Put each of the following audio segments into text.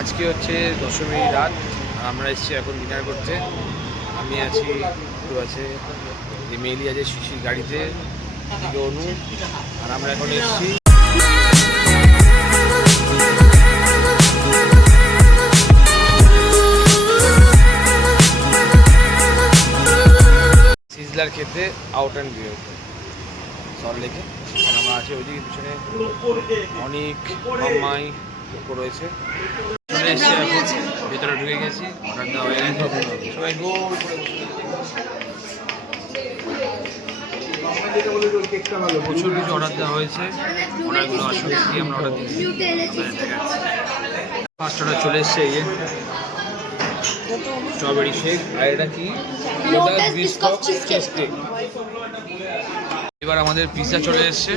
আজকে হচ্ছে দশমী রাত, আমরা এসেছি এখন ডিনার করতে। আমি আছি, একটু আছে মেলি আছে শিশির গাড়িতে অনু, আর আমরা এখন এসেছি। সিজলার খেতে আউট অ্যান্ড সল লেকে আর আমরা আছি, ওইদিকে পিছনে অনেক লোকও রয়েছে। চলে এসেছি এখন। ভেতরে ঢুকে গেছি অর্ডার দেওয়া হয়ে গেছে। সবাই গোল করে প্রচুর কিছু অর্ডার দেওয়া হয়েছে। অর্ডারগুলো আসলে কি আমরা অর্ডার দিয়েছি? ফার্স্ট অর্ডার চলে এসছে এই স্ট্রবেরি শেক আর এটা কি। এবার আমাদের পিৎজা চলে এসছে।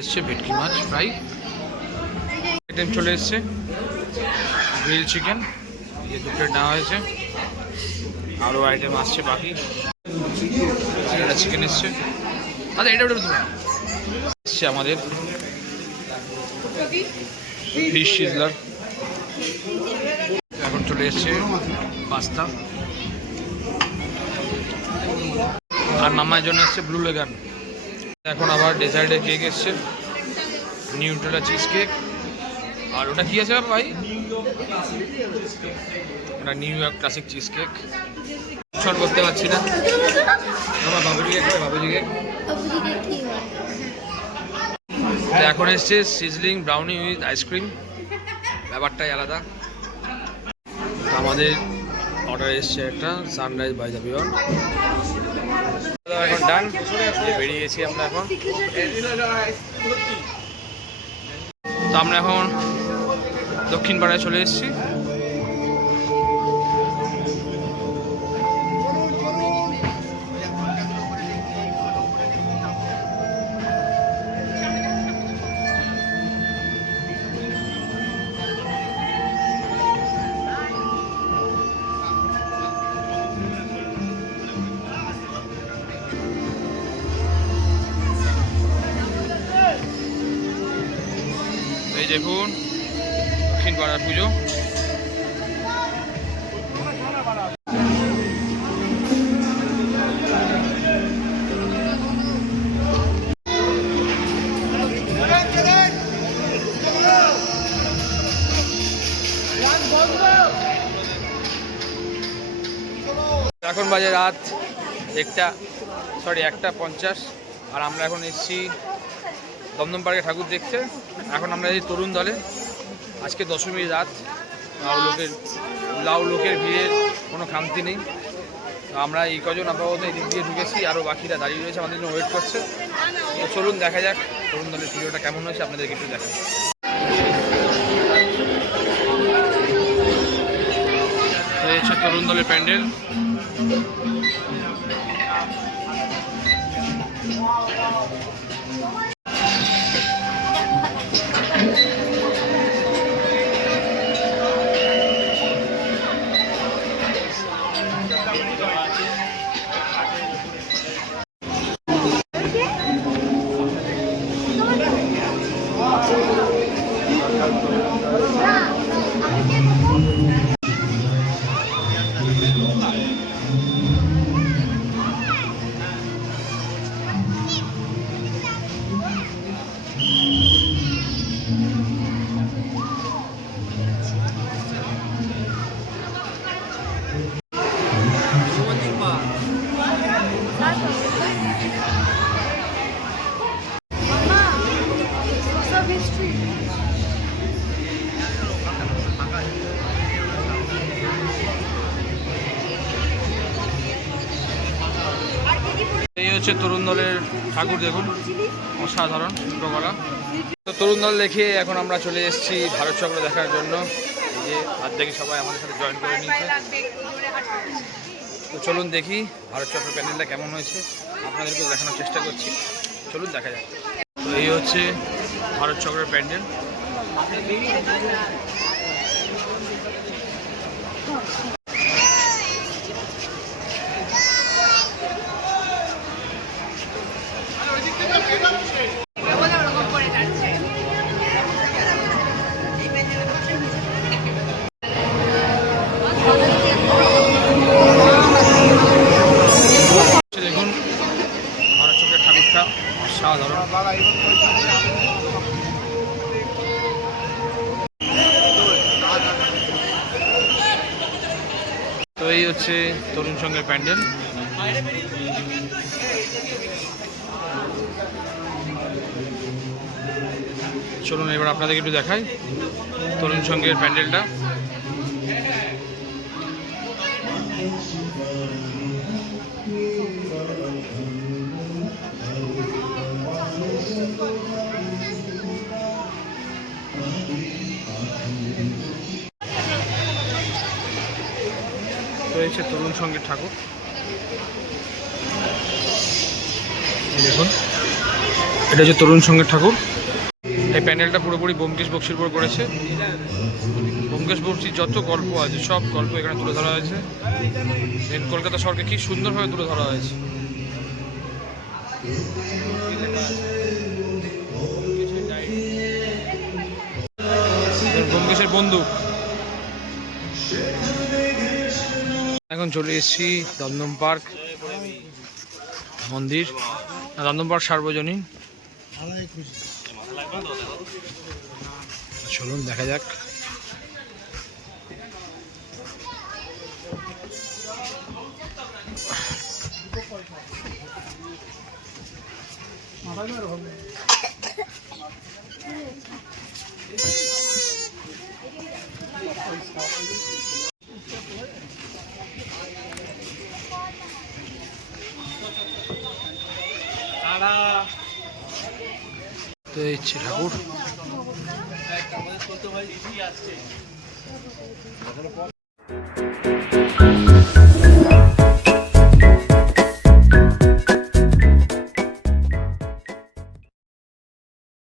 এসছে ভেটকি মাছ ফ্রাই আইটেম চলে এসছে। গ্রিল চিকেন যে দু প্লেট নেওয়া হয়েছে। আরও আইটেম আসছে বাকি। একটা চিকেন এসছে। আচ্ছা এটা ধরে এসছে আমাদের ফিশ সিজলার এখন চলে এসছে পাস্তা আর মামার জন্য এসছে ব্লু লেগান এখন আবার ডেজার্টের কেক এসছে। নিউট্রেলা চিজ কেক আর ওটা কি আছে ভাই? ওটা New York classic cheesecake short করতে পারছি না। আমার বাবুজিকে করে বাবুজিকে তো এখন এসছে সিজলিং ব্রাউনি উইথ আইসক্রিম ব্যাপারটাই আলাদা। আমাদের অর্ডার এসছে একটা সানরাইজ বাই দ্য বিয়ন্ড এখন ডান বেরিয়ে গেছি আমরা এখন। তো আমরা এখন দক্ষিণ পাড়ায় চলে এসেছি। দেখুন দক্ষিণ পাড়ার পুজো। এখন বাজে রাত একটা সরি একটা পঞ্চাশ। আর আমরা এখন এসেছি দমদম পার্কে ঠাকুর দেখতে। এখন আমরা এই তরুণ দলে। আজকে দশমীর রাত। লাউ লোকের লাউ লোকের ভিড়ের কোনো খামতি নেই। আমরা এই কজন আপাতত এদিক দিয়ে ঢুকেছি আরও বাকিরা দাঁড়িয়ে রয়েছে, আমাদের জন্য ওয়েট করছে। তো চলুন দেখা যাক, তরুণ দলের পুজোটা কেমন হয়েছে, আপনাদেরকে একটু দেখা হচ্ছে তরুণ দলের প্যান্ডেল। এই হচ্ছে তরুণ দলের ঠাকুর, দেখুন। অসাধারণ চিত্রকলা তো তরুণ দল দেখে এখন আমরা চলে এসেছি ভারত চক্র দেখার জন্য। যে হাত দেখি সবাই আমাদের সাথে জয়েন করে নিয়েছে। তো চলুন দেখি ভারত চক্র প্যান্ডেলটা কেমন হয়েছে, আপনাদেরকেও দেখানোর চেষ্টা করছি। চলুন দেখা যাক। তো এই হচ্ছে ভারত চক্রের প্যান্ডেল তো এই হচ্ছে তরুণ সঙ্গে প্যান্ডেল। চলুন এবার আপনাদেরকে একটু দেখাই তরুণ সঙ্গের প্যান্ডেলটা। রয়েছে তরুণ সংগীত ঠাকুর। দেখুন। এটা হচ্ছে তরুণ সংগীত ঠাকুর। এই প্যান্ডেলটা পুরোপুরি ব্যোমকেশ বক্সির উপর করেছে। ব্যোমকেশ বক্সির যত গল্প আছে সব গল্প এখানে তুলে ধরা হয়েছে। কলকাতা শহরকে কি সুন্দরভাবে তুলে ধরা হয়েছে। ব্যোমকেশের বন্দুক। এখন চলে এসেছি দমদম পার্ক মন্দির। দমদম পার্ক সার্বজনীন। চলুন দেখা যাক। তো হচ্ছে ঠাকুর।